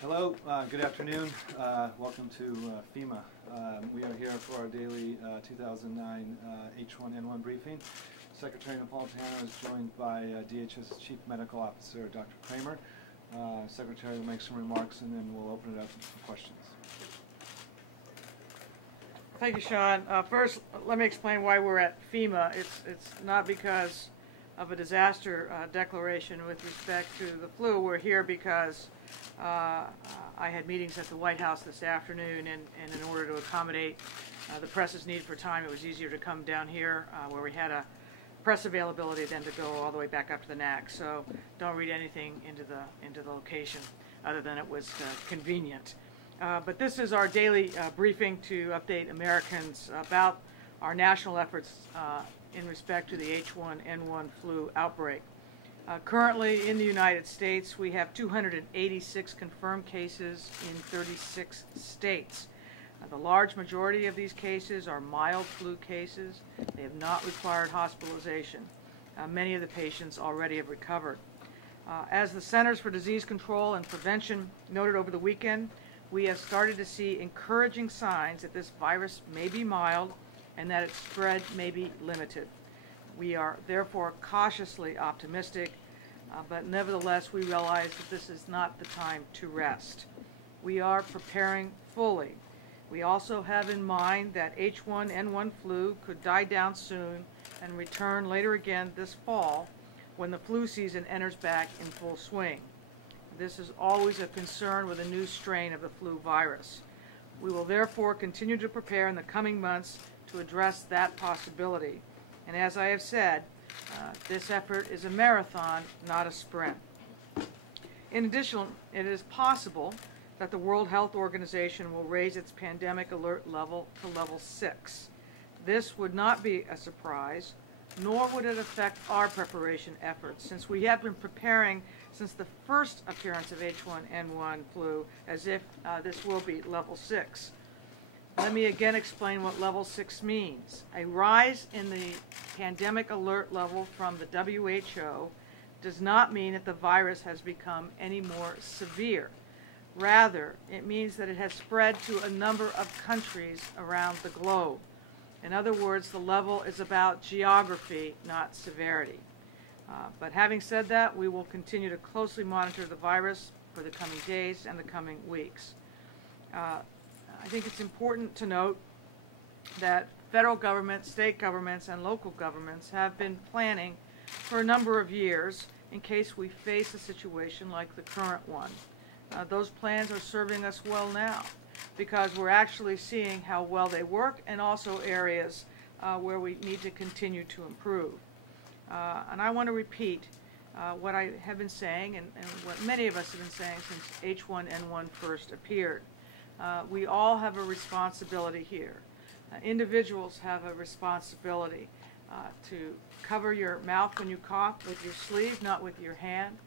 Hello, good afternoon. Welcome to FEMA. We are here for our daily 2009 H1N1 briefing. Secretary Napolitano is joined by DHS's Chief Medical Officer, Dr. Kramer. Secretary will make some remarks and then we'll open it up for questions. Thank you, Sean. First, let me explain why we're at FEMA. It's not because of a disaster declaration with respect to the flu. We're here because I had meetings at the White House this afternoon, and in order to accommodate the press's need for time, it was easier to come down here where we had a press availability than to go all the way back up to the NAC. So don't read anything into the location other than it was convenient. But this is our daily briefing to update Americans about our national efforts in respect to the H1N1 flu outbreak. Currently in the United States, we have 286 confirmed cases in 36 states. The large majority of these cases are mild flu cases. They have not required hospitalization. Many of the patients already have recovered. As the Centers for Disease Control and Prevention noted over the weekend, we have started to see encouraging signs that this virus may be mild and that its spread may be limited. We are therefore cautiously optimistic, but nevertheless we realize that this is not the time to rest. We are preparing fully. We also have in mind that H1N1 flu could die down soon and return later again this fall when the flu season enters back in full swing. This is always a concern with a new strain of the flu virus. We will therefore continue to prepare in the coming months to address that possibility. And as I have said, this effort is a marathon, not a sprint. In addition, it is possible that the World Health Organization will raise its pandemic alert level to level 6. This would not be a surprise, nor would it affect our preparation efforts, since we have been preparing since the first appearance of H1N1 flu as if this will be level 6. Let me again explain what level 6 means. A rise in the pandemic alert level from the WHO does not mean that the virus has become any more severe. Rather, it means that it has spread to a number of countries around the globe. In other words, the level is about geography, not severity. But having said that, we will continue to closely monitor the virus for the coming days and the coming weeks. I think it's important to note that federal government, state governments, and local governments have been planning for a number of years in case we face a situation like the current one. Those plans are serving us well now because we're actually seeing how well they work and also areas where we need to continue to improve. And I want to repeat what I have been saying and what many of us have been saying since H1N1 first appeared. We all have a responsibility here. Individuals have a responsibility to cover your mouth when you cough with your sleeve, not with your hand,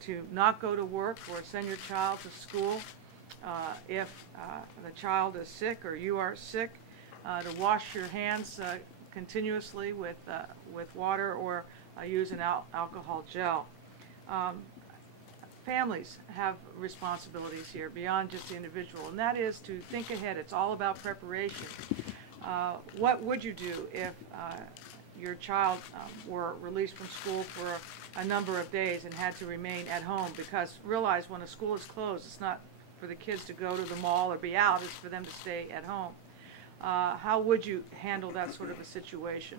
to not go to work or send your child to school if the child is sick or you are sick, to wash your hands continuously with water or use an alcohol gel. Families have responsibilities here beyond just the individual, and that is to think ahead. It's all about preparation. What would you do if your child were released from school for a number of days and had to remain at home? Because realize when a school is closed, it's not for the kids to go to the mall or be out, it's for them to stay at home. How would you handle that sort of a situation?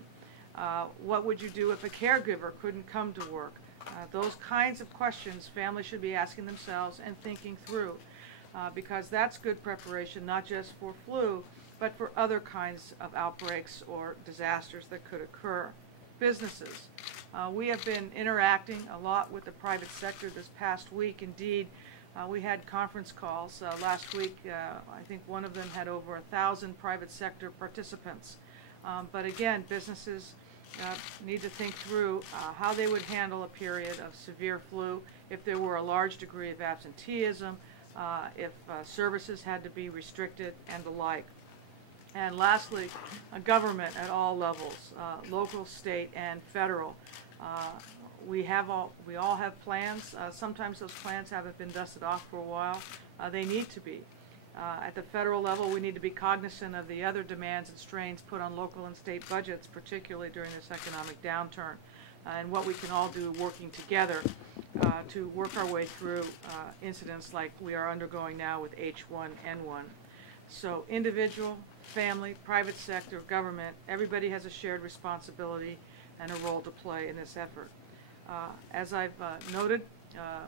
What would you do if a caregiver couldn't come to work? Those kinds of questions families should be asking themselves and thinking through because that's good preparation not just for flu but for other kinds of outbreaks or disasters that could occur. Businesses. We have been interacting a lot with the private sector this past week. Indeed, we had conference calls last week. I think one of them had over 1,000 private sector participants. But again, businesses need to think through how they would handle a period of severe flu if there were a large degree of absenteeism, if services had to be restricted, and the like. And lastly, government at all levels, local, state, and federal. we all have plans. Sometimes those plans haven't been dusted off for a while. They need to be. At the federal level, we need to be cognizant of the other demands and strains put on local and state budgets, particularly during this economic downturn, and what we can all do working together to work our way through incidents like we are undergoing now with H1N1. So individual, family, private sector, government, everybody has a shared responsibility and a role to play in this effort. As I've noted,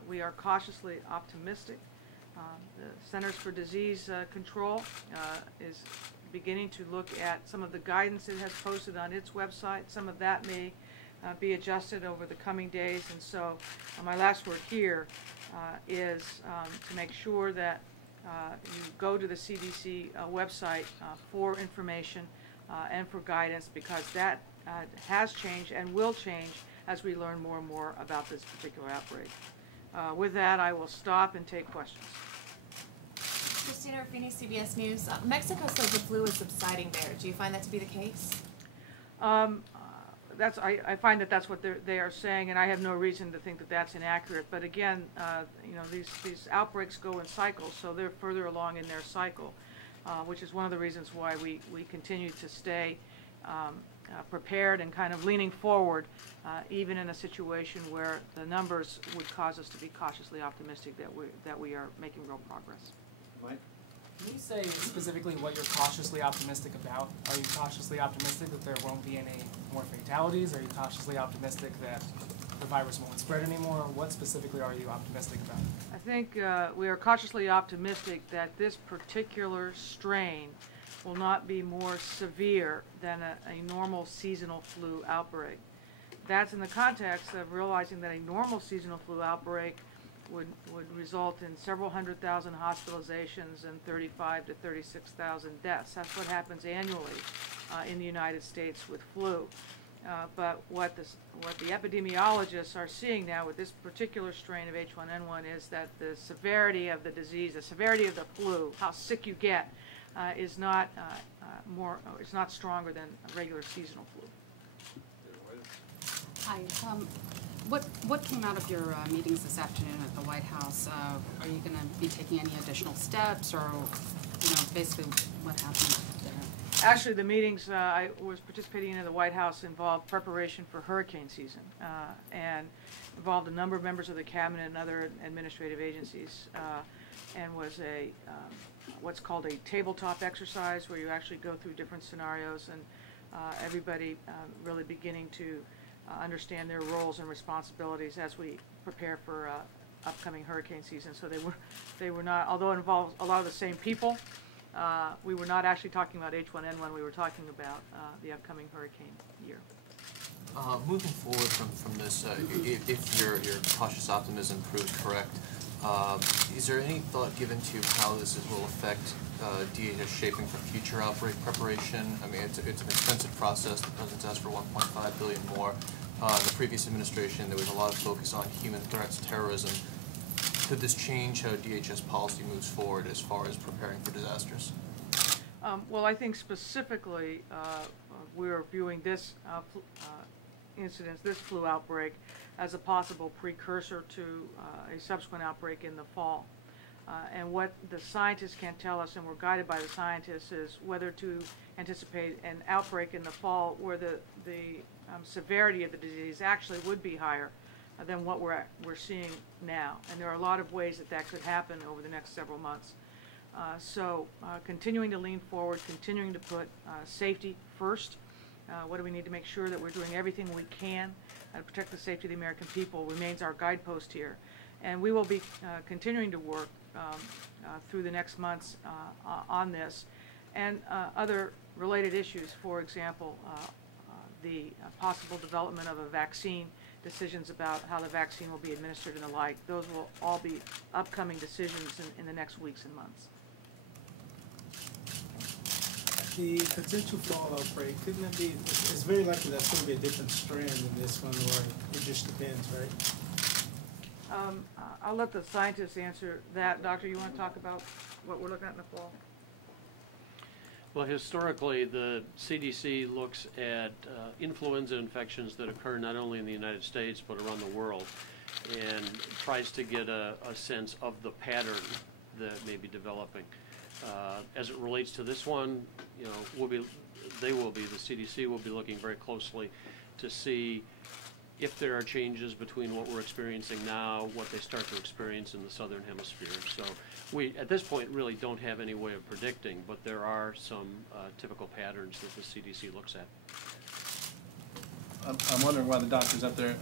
we are cautiously optimistic. The Centers for Disease Control is beginning to look at some of the guidance it has posted on its website. Some of that may be adjusted over the coming days, and so my last word here is to make sure that you go to the CDC website for information and for guidance, because that has changed and will change as we learn more and more about this particular outbreak. With that, I will stop and take questions. Christina Ruffini, CBS News. Mexico says the flu is subsiding there. Do you find that to be the case? I find that that's what they are saying, and I have no reason to think that that's inaccurate. But again, you know, these outbreaks go in cycles, so they're further along in their cycle, which is one of the reasons why we continue to stay prepared and kind of leaning forward, even in a situation where the numbers would cause us to be cautiously optimistic that we are making real progress. Mike? Can you say specifically what you're cautiously optimistic about? Are you cautiously optimistic that there won't be any more fatalities? Are you cautiously optimistic that the virus won't spread anymore? What specifically are you optimistic about? I think we are cautiously optimistic that this particular strain will not be more severe than a normal seasonal flu outbreak. That's in the context of realizing that a normal seasonal flu outbreak would result in several 100,000 hospitalizations and 35 to 36,000 deaths. That's what happens annually in the United States with flu. But what the epidemiologists are seeing now with this particular strain of H1N1 is that the severity of the disease, the severity of the flu, how sick you get, is not it's not stronger than a regular seasonal flu. Hi. What came out of your meetings this afternoon at the White House? Are you going to be taking any additional steps, or basically what happened there? Actually, the meetings I was participating in at the White House involved preparation for hurricane season and involved a number of members of the cabinet and other administrative agencies, and was a what's called a tabletop exercise where you actually go through different scenarios and everybody really beginning to understand their roles and responsibilities as we prepare for upcoming hurricane season. So they were not, although it involves a lot of the same people, we were not actually talking about H1N1. We were talking about the upcoming hurricane year. Moving forward from this, if your cautious optimism proves correct, is there any thought given to how this will affect DHS shaping for future outbreak preparation? I mean, it's an expensive process. The President's asked for $1.5 billion more. In the previous administration, there was a lot of focus on human threats, terrorism. Could this change how DHS policy moves forward as far as preparing for disasters? Well, I think specifically we're viewing this incident, this flu outbreak, as a possible precursor to a subsequent outbreak in the fall. And what the scientists can tell us, and we're guided by the scientists, is whether to anticipate an outbreak in the fall where the severity of the disease actually would be higher than what we're seeing now. And there are a lot of ways that could happen over the next several months. So continuing to lean forward, continuing to put safety first. What do we need to make sure that we're doing everything we can to protect the safety of the American people remains our guidepost here. And we will be continuing to work through the next months on this and other related issues. For example, the possible development of a vaccine, decisions about how the vaccine will be administered and the like. Those will all be upcoming decisions in the next weeks and months. The potential fall outbreak, couldn't it be, it's very likely that's going to be a different strand than this one, or it just depends, right? I'll let the scientists answer that. Doctor, you want to talk about what we're looking at in the fall? Well, historically, the CDC looks at influenza infections that occur not only in the United States but around the world, and tries to get a sense of the pattern that may be developing. As it relates to this one, you know, the CDC will be looking very closely to see if there are changes between what we're experiencing now, what they start to experience in the southern hemisphere. So we, at this point, really don't have any way of predicting, but there are some typical patterns that the CDC looks at. I'm wondering why the doctor's up there,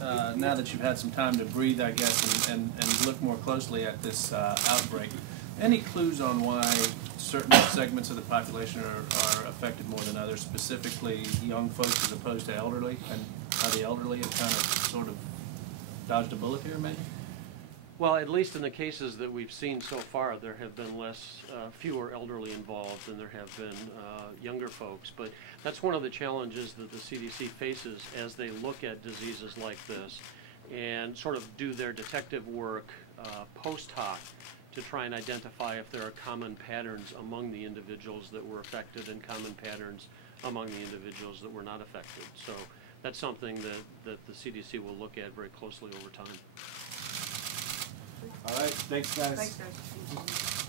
now that you've had some time to breathe, I guess, and look more closely at this outbreak, any clues on why certain segments of the population are affected more than others, specifically young folks as opposed to elderly, and how the elderly have kind of sort of dodged a bullet here, maybe? Well, at least in the cases that we've seen so far, there have been fewer elderly involved than there have been younger folks. But that's one of the challenges that the CDC faces as they look at diseases like this and sort of do their detective work post hoc to try and identify if there are common patterns among the individuals that were affected and common patterns among the individuals that were not affected. So that's something that the CDC will look at very closely over time. All right, thanks guys. Thanks, guys.